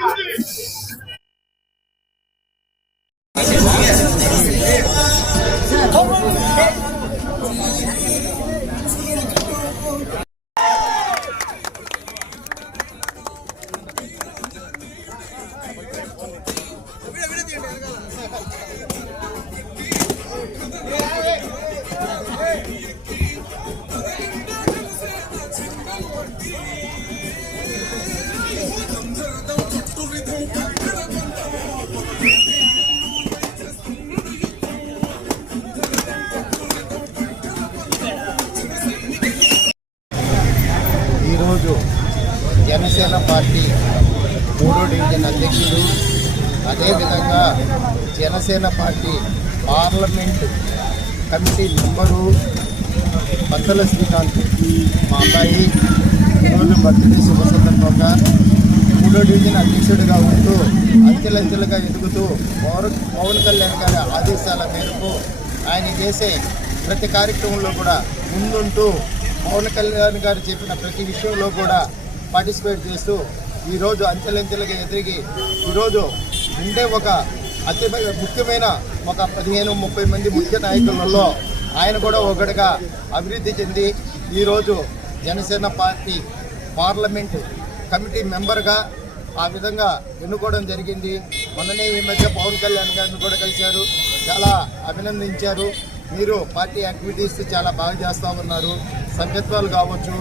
ఈరోజు జనసేన పార్టీ 3వ డివిజన్ అధ్యక్షుడు, అదేవిధంగా Janasena party parliament committee member Battala Srikanth మా అబ్బాయి ఈరోజు బర్త్డే శుభ సందర్భంగా 3వ డివిజన్ అధ్యక్షుడిగా ఉంటూ అంచెలంచెలుగా ఎదుగుతూ పవన్ కళ్యాణ్ గారి ఆదేశాల మేరకు ఆయన చేసే ప్రతి కార్యక్రమంలో కూడా ముందుంటూ పవన్ కళ్యాణ్ గారు చెప్పిన ప్రతి విషయంలో కూడా పార్టిసిపేట్ చేస్తూ ఈరోజు అంచెలంచెలుగా ఎదిగి ఈరోజు ఉండే ఒక అతి ముఖ్యమైన ఒక 15-30 మంది ముఖ్య నాయకులలో ఆయన కూడా ఒకటిగా అభివృద్ధి చెంది ఈరోజు జనసేన పార్టీ పార్లమెంట్ కమిటీ మెంబర్గా ఆ విధంగా ఎన్నుకోవడం జరిగింది. మొన్ననే ఈ మధ్య పవన్ కళ్యాణ్ గారిని కూడా కలిశారు, చాలా అభినందించారు. మీరు పార్టీ యాక్టివిటీస్ చాలా బాగా చేస్తూ ఉన్నారు. సభ్యత్వాలు కావచ్చు,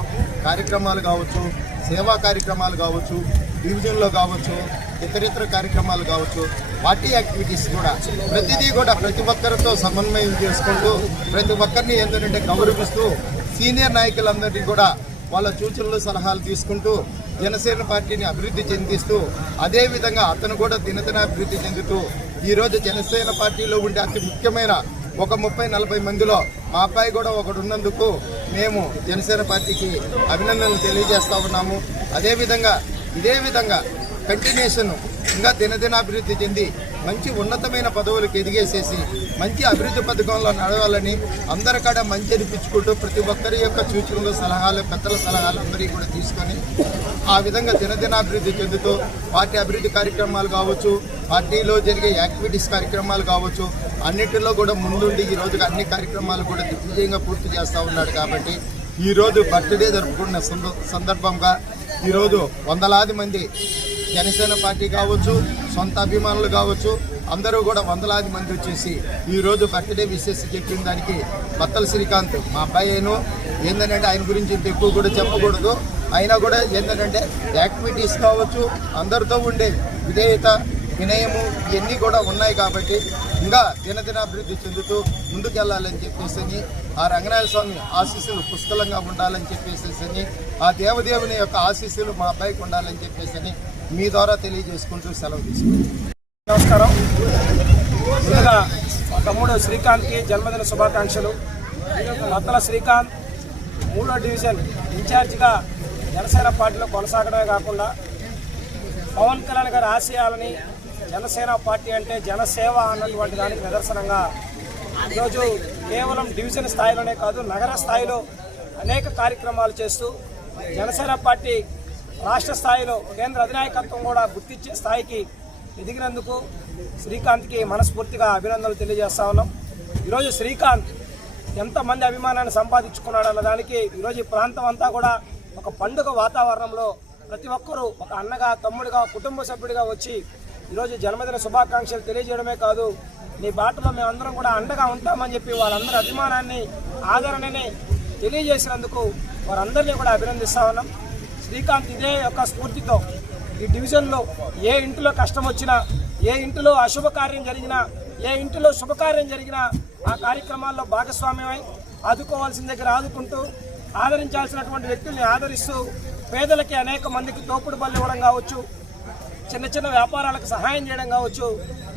కార్యక్రమాలు కావచ్చు, సేవా కార్యక్రమాలు కావచ్చు, డివిజన్లో కావచ్చు, ఇతరితర కార్యక్రమాలు కావచ్చు, పార్టీ యాక్టివిటీస్ కూడా ప్రతిదీ కూడా ప్రతి ఒక్కరితో సమన్వయం చేసుకుంటూ ప్రతి ఒక్కరిని ఏంటంటే గౌరవిస్తూ సీనియర్ నాయకులందరినీ కూడా వాళ్ళ సూచనలు సలహాలు తీసుకుంటూ జనసేన పార్టీని అభివృద్ధి చెందిస్తూ అదేవిధంగా అతను కూడా దినదిన అభివృద్ధి చెందుతూ ఈరోజు జనసేన పార్టీలో ఉండే అతి ముఖ్యమైన ఒక 30-40 మందిలో మా అబ్బాయి కూడా ఒకడు ఉన్నందుకు మేము జనసేన పార్టీకి అభినందనలు తెలియజేస్తూ ఉన్నాము. అదేవిధంగా ఇదే విధంగా కంటిన్యూషన్ ఇంకా దినదినాభివృద్ధి చెంది మంచి ఉన్నతమైన పదవులకు ఎదిగేసేసి మంచి అభివృద్ధి పథకంలో నడవాలని అందరికాడ మంచి అనిపించుకుంటూ ప్రతి ఒక్కరి యొక్క సూచనలు సలహాలు పెద్దల సలహాలు అందరికీ కూడా తీసుకొని ఆ విధంగా దినదినాభివృద్ధి చెందుతూ పార్టీ అభివృద్ధి కార్యక్రమాలు కావచ్చు, పార్టీలో జరిగే యాక్టివిటీస్ కార్యక్రమాలు కావచ్చు, అన్నిటిలో కూడా ముందుండి ఈ రోజుగా అన్ని కార్యక్రమాలు కూడా దిగ్విజయంగా పూర్తి చేస్తూ ఉన్నాడు. కాబట్టి ఈరోజు బర్త్డే జరుపుకున్న సందర్భంగా ఈరోజు వందలాది మంది జనసేన పార్టీ కావచ్చు, సొంత అభిమానులు కావచ్చు, అందరూ కూడా వందలాది మంది వచ్చేసి ఈరోజు బర్త్డే విశేష చెప్పిన దానికి బత్తల శ్రీకాంత్ మా అబ్బాయి ఏంటంటే ఆయన గురించి ఇంత ఎక్కువ కూడా చెప్పకూడదు. అయినా కూడా ఏంటంటే యాక్టివిటీస్ కావచ్చు, అందరితో ఉండే విధేయత, వినయము ఇవన్నీ కూడా ఉన్నాయి. కాబట్టి ఇంకా దినదినాభివృద్ధి చెందుతూ ముందుకెళ్లాలని చెప్పేసి ఆ రంగనాథ స్వామి ఆశీస్సులు పుష్కలంగా ఉండాలని చెప్పేసి ఆ దేవదేవుని యొక్క ఆశీస్సులు మా అబ్బాయికి ఉండాలని చెప్పేసి మీ ద్వారా తెలియజేసుకుంటూ సెలవు తీసుకుంటాం. నమస్కారం. ముందుగా మా తమ్ముడు శ్రీకాంత్కి జన్మదిన శుభాకాంక్షలు. బత్తల శ్రీకాంత్ 3వ డివిజన్ ఇన్ఛార్జిగా జనసేన పార్టీలో కొనసాగడమే కాకుండా పవన్ కళ్యాణ్ గారి ఆశయాలని జనసేన పార్టీ అంటే జనసేవ అన్నటువంటి దానికి నిదర్శనంగా ఈరోజు కేవలం డివిజన్ స్థాయిలోనే కాదు నగర స్థాయిలో అనేక కార్యక్రమాలు చేస్తూ జనసేన పార్టీ రాష్ట్ర స్థాయిలో కేంద్ర అధినాయకత్వం కూడా గుర్తించే స్థాయికి ఎదిగినందుకు శ్రీకాంత్కి మనస్ఫూర్తిగా అభినందనలు తెలియజేస్తా ఉన్నాం. ఈరోజు శ్రీకాంత్ ఎంతమంది అభిమానాన్ని సంపాదించుకున్నాడు అన్న దానికి ఈరోజు ఈ ప్రాంతం అంతా కూడా ఒక పండుగ వాతావరణంలో ప్రతి ఒక్కరూ ఒక అన్నగా, తమ్ముడిగా, కుటుంబ సభ్యుడిగా వచ్చి ఈరోజు జన్మదిన శుభాకాంక్షలు తెలియజేయడమే కాదు, నీ బాటలో మేమందరం కూడా అండగా ఉంటామని చెప్పి వాళ్ళందరి అభిమానాన్ని, ఆదరణని తెలియజేసినందుకు వారందరినీ కూడా అభినందిస్తా ఉన్నాం. శ్రీకాంత్ ఇదే యొక్క స్ఫూర్తితో ఈ డివిజన్లో ఏ ఇంటిలో కష్టం వచ్చినా, ఏ ఇంటిలో అశుభకార్యం జరిగినా, ఏ ఇంటిలో శుభకార్యం జరిగినా ఆ కార్యక్రమాల్లో భాగస్వామ్యమై ఆదుకోవాల్సిన దగ్గర ఆదుకుంటూ, ఆదరించాల్సినటువంటి వ్యక్తుల్ని ఆదరిస్తూ, పేదలకి అనేక మందికి తోపుడు బళ్ళు ఇవ్వడం కావచ్చు, చిన్న చిన్న వ్యాపారాలకు సహాయం చేయడం కావచ్చు,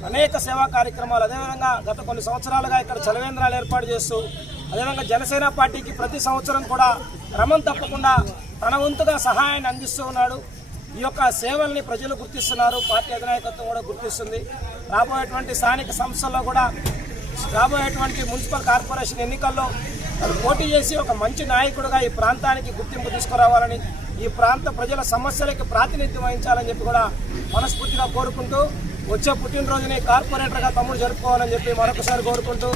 అనేక సేవా కార్యక్రమాలు. అదేవిధంగా గత కొన్ని సంవత్సరాలుగా ఇక్కడ చలవేంద్రాలు ఏర్పాటు చేస్తూ, అదేవిధంగా జనసేన పార్టీకి ప్రతి సంవత్సరం కూడా క్రమం తప్పకుండా తన వంతుగా సహాయాన్ని అందిస్తూ ఉన్నాడు. ఈ యొక్క సేవల్ని ప్రజలు గుర్తిస్తున్నారు, పార్టీ అధినాయకత్వం కూడా గుర్తిస్తుంది. రాబోయేటువంటి స్థానిక సంస్థల్లో కూడా, రాబోయేటువంటి మున్సిపల్ కార్పొరేషన్ ఎన్నికల్లో పోటీ చేసి ఒక మంచి నాయకుడిగా ఈ ప్రాంతానికి గుర్తింపు తీసుకురావాలని, ఈ ప్రాంత ప్రజల సమస్యలకు ప్రాతినిధ్యం వహించాలని చెప్పి కూడా మనస్ఫూర్తిగా కోరుకుంటూ వచ్చే పుట్టినరోజుని కార్పొరేటర్గా తమ్ముడు జరుపుకోవాలని చెప్పి మరొకసారి కోరుకుంటూ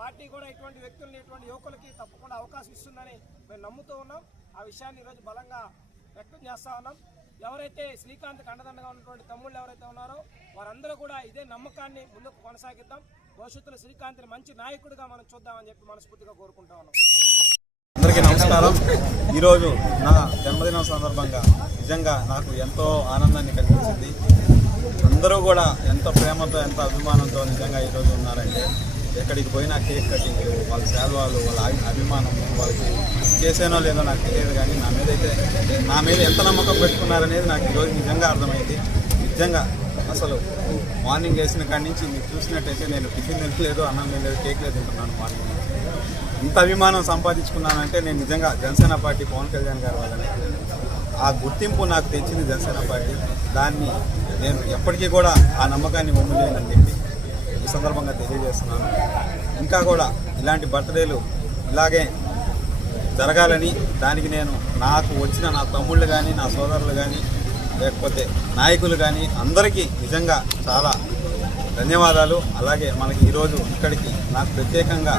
పార్టీ కూడా ఇటువంటి వ్యక్తుల్ని ఇటువంటి యువకులకి తప్పకుండా అవకాశం ఇస్తుందని మేము నమ్ముతూ ఉన్నాం. ఆ విషయాన్ని ఈరోజు బలంగా వ్యక్తం చేస్తా ఉన్నాం. ఎవరైతే శ్రీకాంత్కి అండదండగా ఉన్నటువంటి తమ్ముళ్ళు ఎవరైతే ఉన్నారో వారందరూ కూడా ఇదే నమ్మకాన్ని ముందుకు కొనసాగిద్దాం. భవిష్యత్తులో శ్రీకాంత్ని మంచి నాయకుడిగా మనం చూద్దామని చెప్పి మనస్ఫూర్తిగా కోరుకుంటా ఉన్నాం. అందరికీ నమస్కారం. ఈరోజు నా జన్మదినం సందర్భంగా నిజంగా నాకు ఎంతో ఆనందాన్ని కలిగించింది. అందరూ కూడా ఎంతో ప్రేమతో ఎంతో అభిమానంతో నిజంగా ఈరోజు ఉన్నారంటే ఎక్కడికి పోయినా కేక్ కటింగ్, వాళ్ళ సేవలు, వాళ్ళ అభిమానం వాళ్ళకి చేసేనో లేదో నాకు తెలియదు, కానీ నా మీద ఎంత నమ్మకం పెట్టుకున్నారనేది నాకు ఈరోజు నిజంగా అర్థమైంది. నిజంగా అసలు మార్నింగ్ వేసిన కాడి నుంచి మీరు చూసినట్టయితే నేను టిఫిన్ తినలేదు, అన్నం లేదు, కేక్ లేదు తింటున్నాను. మార్నింగ్ ఇంత అభిమానం సంపాదించుకున్నానంటే నేను నిజంగా జనసేన పార్టీ పవన్ కళ్యాణ్ గారి వల్లనే. ఆ గుర్తింపు నాకు తెచ్చింది జనసేన పార్టీ. దాన్ని నేను ఎప్పటికీ కూడా ఆ నమ్మకాన్ని వమ్ములేనని చెప్పి ఈ సందర్భంగా తెలియజేస్తున్నాను. ఇంకా కూడా ఇలాంటి బర్త్డేలు ఇలాగే జరగాలని, దానికి నేను నాకు వచ్చిన నా తమ్ముళ్ళు కానీ, నా సోదరులు కానీ, లేకపోతే నాయకులు కానీ అందరికీ నిజంగా చాలా ధన్యవాదాలు. అలాగే మనకి ఈరోజు ఇక్కడికి నాకు ప్రత్యేకంగా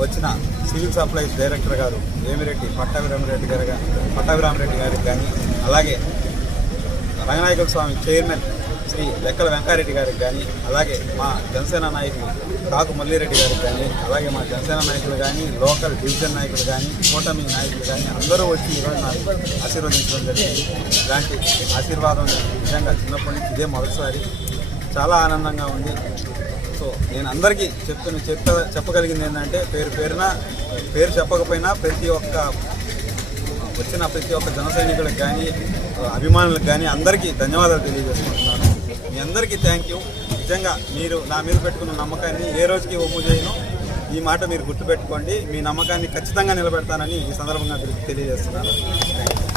వచ్చిన సివిల్ సప్లైస్ డైరెక్టర్ గారు వేమిరెడ్డి పట్టాభిరామరెడ్డి గారికి కానీ, అలాగే రంగనాయకుల స్వామి చైర్మన్ శ్రీ లెక్కల వెంకారెడ్డి గారికి కానీ, అలాగే మా జనసేన నాయకులు కాకు మల్లిరెడ్డి గారికి కానీ, అలాగే మా జనసేన నాయకులు కానీ, లోకల్ డివిజన్ నాయకులు కానీ, కూటమి నాయకులు కానీ అందరూ వచ్చి ఈరోజు నాకు ఆశీర్వదించడం జరిగింది. ఇలాంటి ఆశీర్వాదం నిజంగా చిన్నప్పటి నుంచి ఇదే మొదటిసారి. చాలా ఆనందంగా ఉంది. సో నేను అందరికీ చెప్పగలిగింది ఏంటంటే పేరు చెప్పకపోయినా వచ్చిన ప్రతి ఒక్క జన సైనికులకు కానీ, అభిమానులకు కానీ అందరికీ ధన్యవాదాలు తెలియజేసుకుంటున్నాను. మీ అందరికీ థ్యాంక్ యూ. నిజంగా మీరు నా మీద పెట్టుకున్న నమ్మకాన్ని ఏ రోజుకి ఒమ్ము చేయను. ఈ మాట మీరు గుర్తుపెట్టుకోండి. మీ నమ్మకాన్ని ఖచ్చితంగా నిలబెడతానని ఈ సందర్భంగా తెలియజేస్తున్నాను. Thank you.